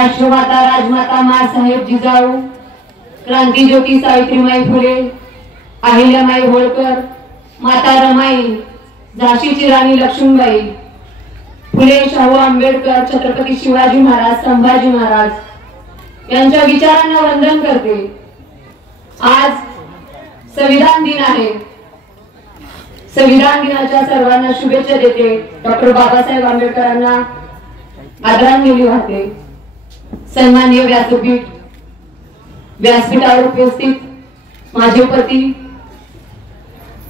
राष्ट्रमाता राजमाता माँसाहेब जिजाऊ, क्रांतिज्योती सावित्रीबाई फुले, अहिल्याबाई होळकर, माता रमाई, झाशीची राणी लक्ष्मीबाई, फुले शाहू आंबेडकर, छत्रपती शिवाजी महाराज, संभाजी महाराज यांच्या विचारांना वंदन करते। आज संविधान दिन आहे। संविधान दिनाच्या सर्वांना शुभेच्छा देते। डॉक्टर बाबासाहेब आंबेडकरांना आदरांजली वाहते। सन्माननीय व्यासपीठावर उपस्थित माझे पती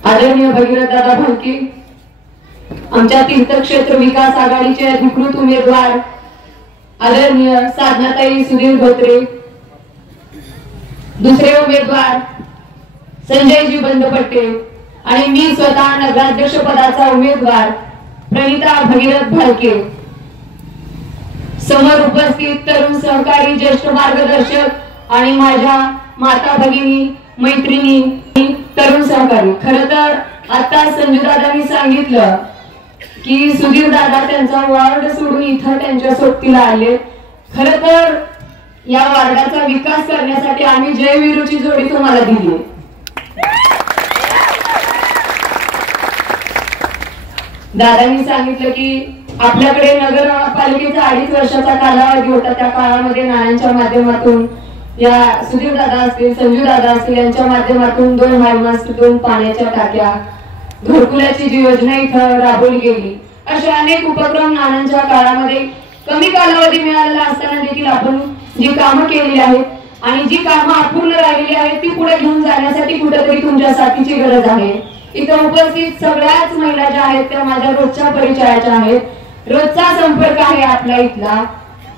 आदरणीय भगीरथ दादा भालके, आमच्या तीर्थक्षेत्र विकास आघाडीचे अधिकृत उमेदवार आदरणीय साधनाताई सुधीर धोत्रे, दुसरे उमेदवार संजयजी बंदपट्टे आणि मी स्वतः नगराध्यक्ष पदाचा उमेदवार प्रणिता भगीरथ भालके। समोर उपस्थित तरुण सहकारी, ज्येष्ठ मार्गदर्शक आणि माझ्या माता भगिनी, मैत्रिणी, तरुण सहकारी। खरं तर आता संजू दादांनी सांगितलं की सुधीर दादा त्यांचा वार्ड सोडून इथं त्यांच्या सोबतीला आले। खरं तर या वार्डाचा विकास करण्यासाठी आम्ही जयवीरूची जोडी तुम्हाला दिली। दादांनी सांगितलं की आपल्याकडे नगरपालिकेचा 2.5 वर्षाचा कालावधी होता। त्या काळामध्ये नाण्यांच्या माध्यमातून या सुधीर दादा असतील, संजू दादा असतील यांच्या माध्यमातून 2 हायमास्ट, 2 पाण्याच्या टाक्या, घरकुलाची जी योजना इथं राबवली गेली, अशा अनेक उपक्रम नाण्यांच्या काळामध्ये कमी कालावधी मिळालेला असताना देखील आपण जी कामं केलेली आहेत आणि जी कामं अपूर्ण राहिलेली आहेत ती पुढे घेऊन जाण्यासाठी कुठेतरी तुमच्या साथीची गरज आहे। इथं उपस्थित सगळ्याच महिला ज्या आहेत त्या माझ्या रोजच्या परिचयाच्या आहेत, रोजचा संपर्क आहे आपला इथला।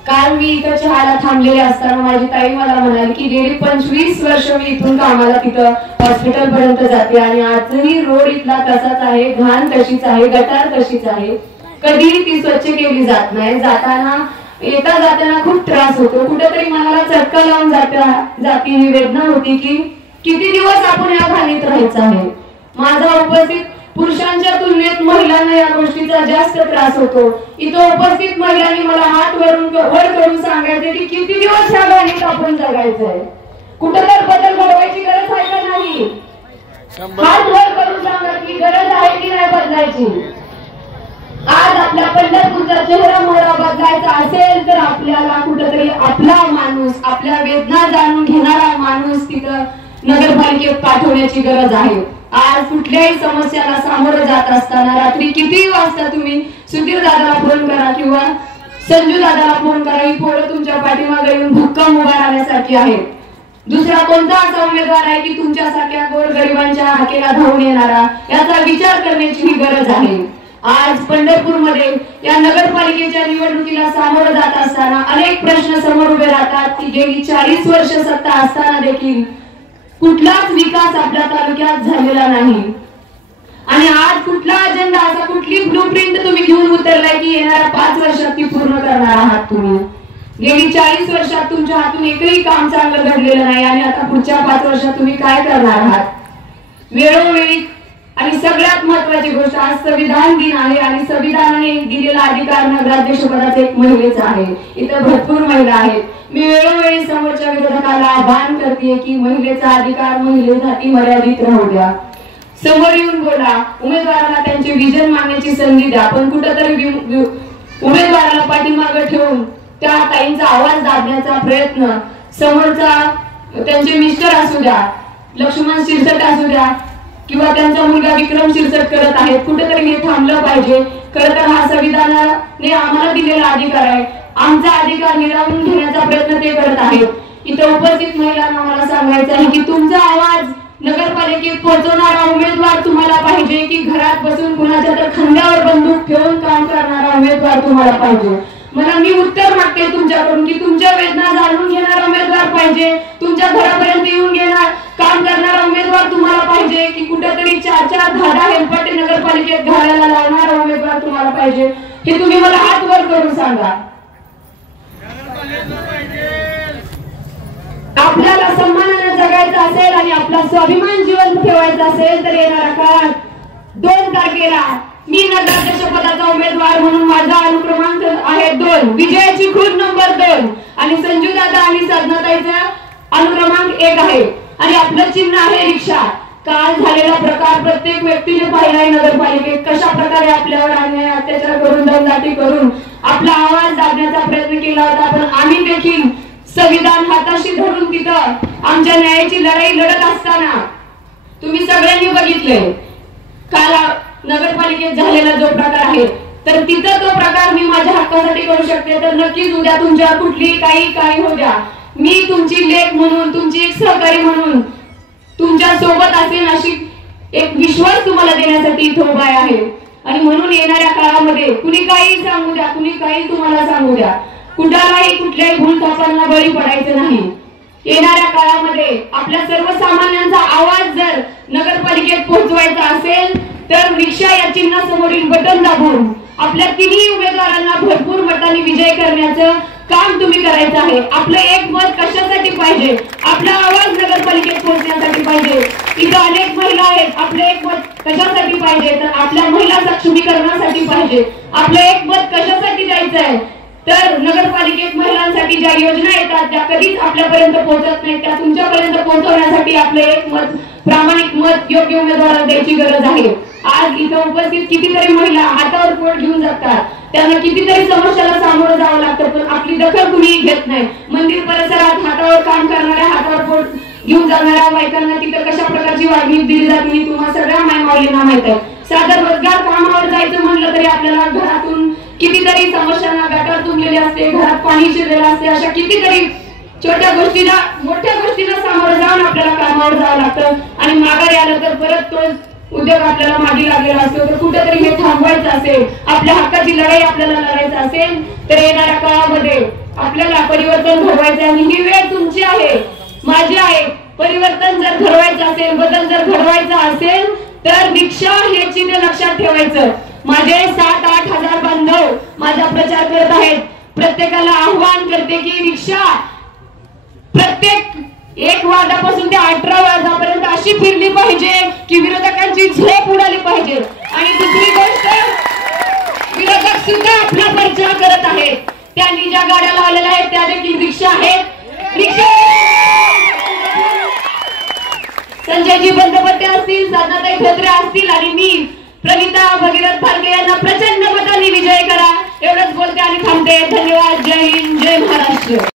काल मी इथं चहाला थांबलेले असताना माझी ताई मला म्हणाली की गेली 25 वर्ष मी इथून कामाला तिथं हॉस्पिटल पर्यंत जाते आणि आजही रोड इथला तसाच आहे, घाण तशीच आहे, गटार तशीच आहे, कधीही ती स्वच्छ केली जात नाही। जाताना येता जाताना खूप त्रास होतो, कुठेतरी मनाला चटका लावून जाती ही वेदना होती की किती दिवस आपण या घाणीत राहायचं आहे। माझा उपस्थित पुरुषांच्या तुलनेत महिलांना या गोष्टीचा जास्त त्रास होतो। इथं उपस्थित महिलांनी मला हात वर करून सांगायचे की किती दिवस ह्या घाणीत आपण जगायचंय, कुठेतरी बदल घडवायची गरज आहे का नाही? हात वर करून सांगा की गरज आहे की नाही बदलायची। आज आपल्या पंढरपूरचा चेहरा मोहरा बदलायचा असेल तर आपल्याला कुठेतरी आपला माणूस, आपल्या वेदना जाणून घेणारा माणूस तिथं नगरपालिकेत पाठवण्याची गरज आहे। आज कुठल्याही समस्याला सामोरं जात असताना रात्री कितीही वाजता तुम्ही सुधीर दादाला फोन करा किंवा संजू दादाला फोन करा, ही पोरं तुमच्या पाठीमागे येऊन भक्कम उभा राहण्यासाठी आहे। दुसरा कोणता असा उमेदवार आहे की तुमच्यासारख्या गोरगरिबांच्या हाकेला धावून येणारा, याचा विचार करण्याची ही गरज आहे। आज पंढरपूरमध्ये या नगरपालिकेच्या निवडणुकीला सामोरं जात असताना अनेक प्रश्न समोर उभे राहतात की गेली 40 वर्ष सत्ता असताना देखील कुठलाच विकास आपल्या तालुक्यात झालेला नाही आणि आज कुठला अजेंडा, असा कुठली ब्लूप्रिंट तुम्ही घेऊन उतरलाय की येणाऱ्या 5 वर्षात ती पूर्ण करणार आहात तुम्ही? गेली 40 वर्षात तुमच्या हातून एकही काम चांगलं घडलेलं नाही आणि आता पुढच्या 5 वर्षात तुम्ही काय करणार आहात? वेळोवेळी आणि सगळ्यात महत्त्वाची गोष्ट, आज संविधान दिन आहे आणि संविधानाने दिलेला अधिकार नगराध्यक्ष पदाचा एक महिलेचा आहे। इथं भरपूर महिला आहेत। मी वेळोवेळी समोरच्या विरोधकाला आवाहन करते की महिलेचा अधिकार महिलेसाठी मर्यादित राहू द्या, समोर येऊन बोला, उमेदवाराला त्यांचे विजन मांडण्याची संधी द्या। पण कुठेतरी उमेदवाराला पाठीमागे ठेवून त्या ताईंचा आवाज दाबण्याचा प्रयत्न, समोरचा त्यांचे मिस्टर असू द्या, लक्ष्मण शिरसट असू द्या किंवा त्यांचा मुलगा विक्रम शिरसट करत आहेत, कुठेतरी हे थांबलं पाहिजे। खरं तर हा संविधानाने आम्हाला दिलेला अधिकार आहे, आमचा अधिकार हिरावून घेण्याचा प्रयत्न ते करत आहेत। इथं उपस्थित महिलांना मला सांगायचं आहे की तुमचा आवाज नगरपालिकेत पोहोचवणारा उमेदवार तुम्हाला पाहिजे की घरात बसून कुणाच्या तर खांद्यावर बंदूक ठेवून काम करणारा उमेदवार तुम्हाला पाहिजे? मला मी उत्तर मागते तुमच्याकडून की तुमच्या वेदना जाणून घेणारा उमेदवार पाहिजे, तुमच्या घरापर्यंत येऊन काम करणारा उमेदवार तुम्हाला पाहिजे की कुठेतरी 4-4 10 हेलपाटे नगरपालिकेत घालायला लावणारा उमेदवार तुम्हाला पाहिजे? हे तुम्ही मला हात वर करून सांगा। आपल्याला सन्मानाने जगायचं असेल आणि आपला स्वाभिमान जिवंत ठेवायचा असेल तर येणाऱ्या काळात 2 तारखेला मी नगराध्यक्ष पदाचा उमेदवार म्हणून माझा अनुक्रमांक आहे 2, विजयाची खूण नंबर 2। आणि संजू दादा आणि साधनाताईचा अनुक्रमांक 1 आहे आणि आपलं चिन्ह आहे रिक्षा। काल झालेला प्रकार प्रत्येक व्यक्तीने पाहिलाय नगरपालिकेत, कशा प्रकारे आपल्यावर अन्याय अत्याचार करून दमदाटी करून आपला आवाज दाबण्याचा प्रयत्न केला होता। पण आम्ही देखील संविधान हाताशी धरून तिथं आमच्या न्यायाची लढाई लढत असताना तुम्ही सगळ्यांनी बघितलंय काल नगरपालिकेत झालेला जो प्रकार आहे, तर तिथं तो प्रकार मी माझ्या हक्कासाठी करू शकते, तर नक्कीच उद्या तुमच्या कुठली काही हो द्या, मी तुमची लेख म्हणून तुमची एक सहकारी म्हणून तुमच्या सोबत असेल अशी एक विश्वास तुम्हाला देण्यासाठी इथं उभा आहे। आणि म्हणून येणाऱ्या काळामध्ये कुणी काही सांगू द्या, कुणी काही तुम्हाला सांगू द्या, कुणालाही कुठल्याही भूलथापांना बळी पडायचं नाही। येणाऱ्या काळामध्ये आपल्या सर्वसामान्यांचा आवाज जर नगरपालिकेत पोहोचवायचा असेल तर रिक्षा या चिन्हासमोरील बटन दाबून आपल्या तिन्ही उमेदवारांना भरपूर मतांनी विजय करण्याचं काम तुम्ही करायचं आहे। आपलं एक मत कशासाठी पाहिजे? आपला आवाज नगरपालिकेत पोहोचण्यासाठी पाहिजे। इथं अनेक महिला आहेत, आपलं एक मत कशासाठी पाहिजे? तर आपल्या महिला सक्षमीकरणासाठी पाहिजे। आपलं एक मत कशासाठी द्यायचं आहे? तर नगरपालिकेत महिलांसाठी ज्या योजना येतात त्या कधीच आपल्यापर्यंत पोहोचत नाहीत, त्या तुमच्यापर्यंत पोहोचवण्यासाठी आपलं एक मत, प्रामाणिक मत योग्य उमेदवाराला द्यायची गरज आहे। आज इथं उपस्थित कितीतरी महिला हातावर पोट घेऊन जातात, त्यांना कितीतरी समस्याला सामोरं जावं लागतं, पण आपली दखल कुणीही घेत नाही। मंदिर परिसरात हातावर काम करणाऱ्या, हातावर पोट घेऊन जाणाऱ्या बायकांना तिथं कशा प्रकारची वागणूक दिली जाते ही तुम्हाला सगळ्या मायमाऊलींना माहित आहे। साधं रोजगार कामावर जायचं म्हणलं तरी आपल्याला घरातून कितीतरी समस्यांना गटार तुंबलेले असते, घरात पाणी शिरलेलं असते, अशा कितीतरी छोट्या गोष्टीला मोठ्या गोष्टीला सामोरं जाऊन आपल्याला कामावर जावं लागतं आणि माघारी आलं तर परत तो उद्योग आपल्याला मागे लागलेला असतो। तर कुठेतरी हे थांबवायचं असेल, आपल्या हक्काची लढाई आपल्याला लढायचं असेल तर येणाऱ्या काळामध्ये आपल्याला परिवर्तन घडवायचं आणि ही वेळ तुमची आहे, माझी आहे। परिवर्तन जर घडवायचं असेल, बदल जर घडवायचा असेल तर रिक्षा हे चिन्ह लक्षात ठेवायचं। माझे 7-8 हजार बांधव माझा प्रचार करत आहेत, प्रत्येकाला आव्हान करते की रिक्षा प्रत्येक 1 वाजल्यापासून ते 18 वाजेपर्यंत अशी फिरली पाहिजे की विरोधकांची झोप उडाली पाहिजे। आणि दुसरी गोष्ट, विरोधक सुद्धा आपला प्रचार करत आहेत, त्यांनी ज्या गाड्या लावलेल्या आहेत त्या देखील रिक्षा आहेत। रिक्षा संजयजी बंदोपट्टे असतील, साधनाताई खोत्रे असतील आणि मी प्रवीता भगीरथ भालके यांना प्रचंड मतांनी विजय करा एवढंच बोलते आणि थांबते। धन्यवाद। जय हिंद, जय महाराष्ट्र।